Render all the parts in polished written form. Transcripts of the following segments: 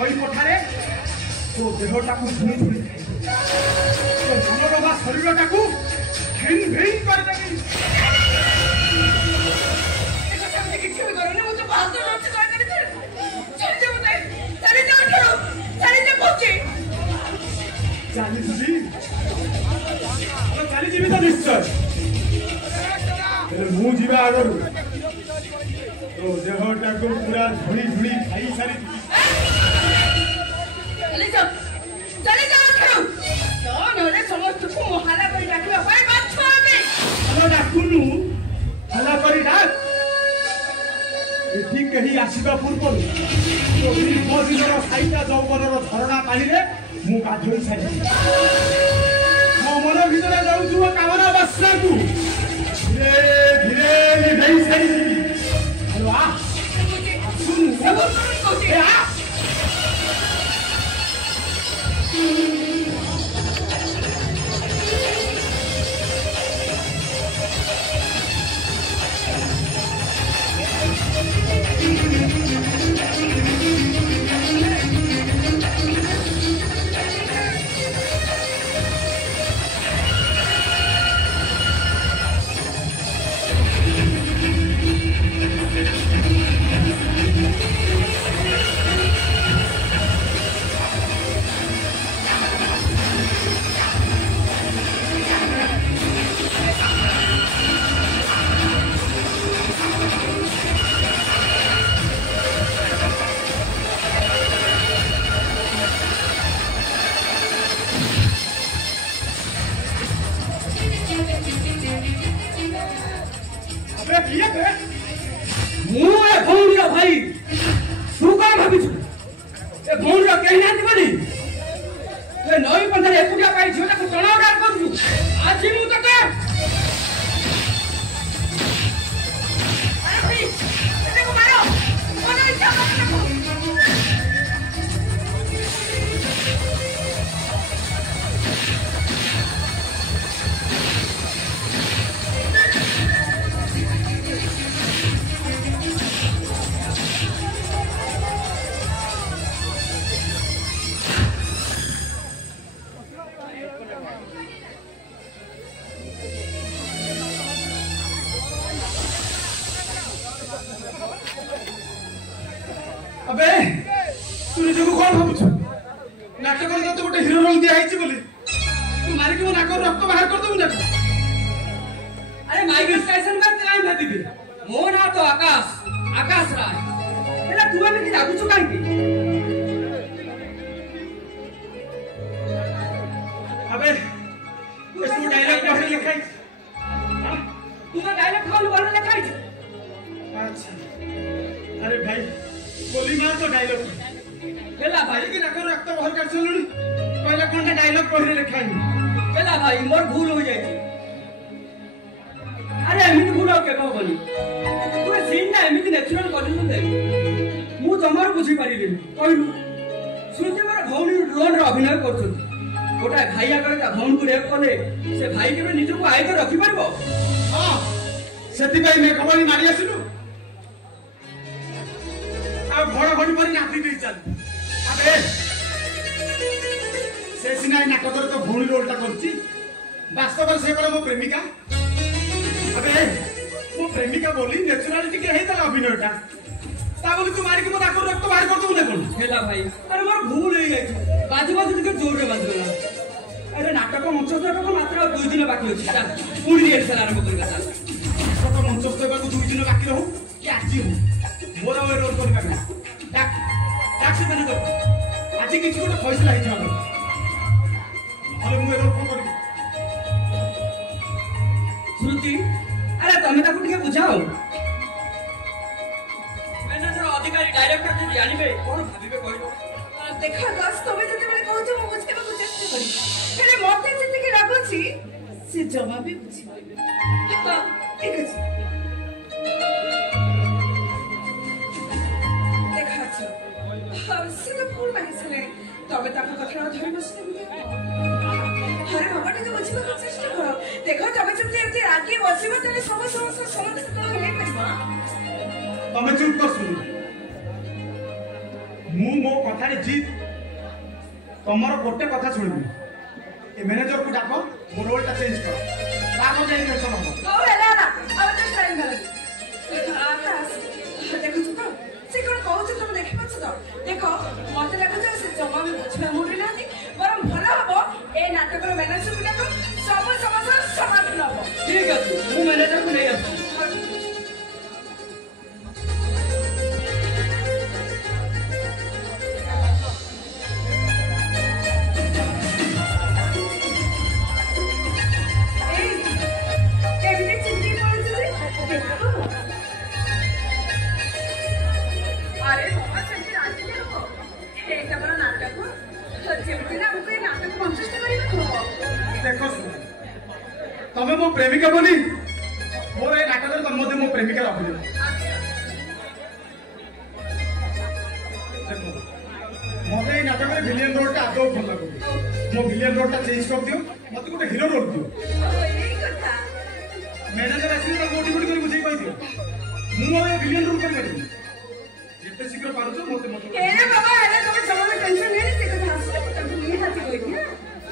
नई पठारे तो देहटा को धुणी धुणी तो शरीरटा को भिन भिन कर देगी चली जीवी तो निश्चय मु जीवा आगर तो देहटा को पूरा धुणी धुणी खाई सारी समस्त को हाला कर डाकिबा पाई बात छाबे हला डाकुनु हला करी डाक एठी कही आसीबा पूर्व तो दिनर साइटा जौवनर झरणा पानी रे मु गाधोई सारी मो मन भीतर जाऊ छु कामना बसरा को धीरे धीरे निभाई सारी हेलो आ सुन सब ए आ अबे तू निज को कौन भावुछ नाटक कर तो गोटे हीरो रोल दिया आइछि बोली तू मारी के नाक रक्त बाहर कर दउ ना अरे माइकल टाइसन बात काई भाबिबे मो ना तो आकाश आकाश राय एला तू आमे कि लागुछ काई की अबे तू डायलॉग पढ़ लिखाई तू तो डायलॉग कौन बोल लिखाई अच्छा अरे भाई बोली मार तो डायलॉग केला भाई कि नाक रक्त बाहर कर चलुनी पहले कोनटा डायलॉग पढ़ लिखाई केला भाई मोर भूल हो जाई अरे एमिति भूल के न बनी तू सीन ना एमिति नेचुरल कर दे मु जमर बुझी पारिले कहलु श्रुति मोर भौनी रोल रे अभिनय करछथि गोटा भाई आकर का भौन को रेप कले से भाई के निज को आइ के रखि परबो हां सेति भाई मैं खबरी मारी आसिलु आ घोड़ा घोड़ी पर नापी दे चल अबे से सिनाई नाटक तो भौनी रोलटा करछि वास्तव से कर मो प्रेमिका अबे मो प्रेमिका बोली नेचुरलिटी के हे तला अभिनयटा ता बोली तू मारी के मत आकर रक्त बाहर कर दउ ना कोन हेला भाई अरे मोर भूल हो गई बाजू बाजू के जोर रे बाज गला अरे नाटक मंचस्थ को मात्र 2 दिन बाकी अछि ता पूरी रिहर्सल आरंभ करगा ता नाटक मंचस्थ को 2 दिन बाकी रहू कि आज हो मोर वे रोल करबा डाक डाक से मैंने कर आज किछि को फैसला हे जानो अरे मु रोल कोन करबी श्रुति अरे तमे ताकू के बुझाओ अधिकारी डायरेक्टर जे जानिबे कोन भाबिबे कहलो देखा दास तमे जते बेले कहतो मु बुझके को चेष्टा करी हेले मते जते के लागुछि से जवाब भी बुझी हां ठीक अछि देखा छ हां से तो फूल माने छले तबे ताको कथा धरि बसते अरे बाबा टे बुझिबा को चेष्टा करो देखो तमे जते एते आगे बसिबो तले सब समस्या समाधान तो हे परबा तमे चुप कर सुन मु मो कथा जीत तमर गोटे कथा सुनबी ए मैनेजर को डाको मो रोलटा चेंज कर ताको जाई टेंशन हो ओ हेला ना अब तो टाइम भला आकाश देखो तो से कोन कहू छ तुम देखि पछ तो देखो मते लागो छ से जमा भी बुझबा मुडी नाती बरम भला हबो ए नाटक रो मैनेजर को डाको सब समस्या समाधान हबो ठीक अछि मु मैनेजर को नै आछि देखो तमे मो प्रेमिका बोली मोर ए नाटक तुम मते मो प्रेमिका रखले देखो मते ए नाटक रे विलेन रोल ता आदो भल लागो मो विलेन रोल ता चेंज कर दियो मते गोटे हीरो रोल दियो मैनेजर आसी ना गोटी गोटी कर बुझाई पाई दियो मु मो ए विलेन रोल कर पारी जेते शीघ्र पारुछो मते मते ए रे बाबा एला तुम जमा में टेंशन नहीं से कथा हंस तुम नहीं हाथी कोई ना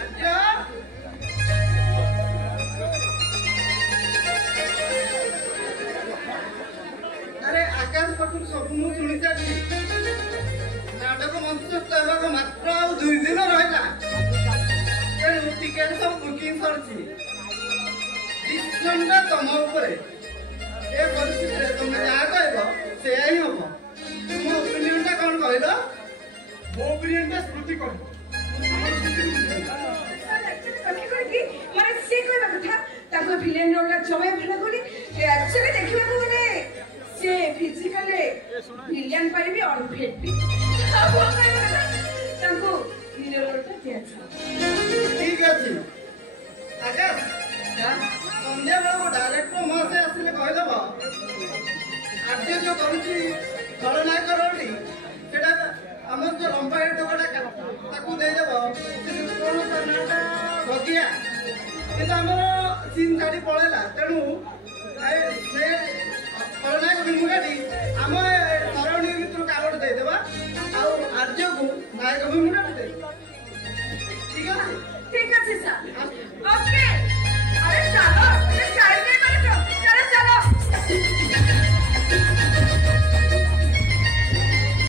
अच्छा अरे आकाश पटुर सब मु सुनी सारी नाटक मंच स्थल मात्र 2 दिन रहिला तेणु टिकेट सब बुकिंग सरछि डिस्काउंट तम ऊपर ए परिस्थिति रे तुम जा कहबो से ही हबो तुम ओपिनियन ता कोन कहलो मो ओपिनियन ता स्मृति कर माने से कोई कथा ताको विलेन रोल ला जमे भला कोनी एक्चुअली देखिबा को गले से फिजिकली विलेन पाई भी और फेट भी ताको हीरो रोल ता दिया ठीक अछि आकाश संध्या बेला डायरेक्टर मो से आसिले कहलबो आद्य जो करूची खलनायक रोलटी सेटा हमर जो लंबा हेड गोटा ताकू दे देबो से कोन करनाटा भगिया किंतु हमर सीन गाड़ी पळेला तेणु से खलनायक भूमिकाटी हम सराउंडिंग भितर कावड़ दे देबा आ आद्य को नायक भूमिकाटी दे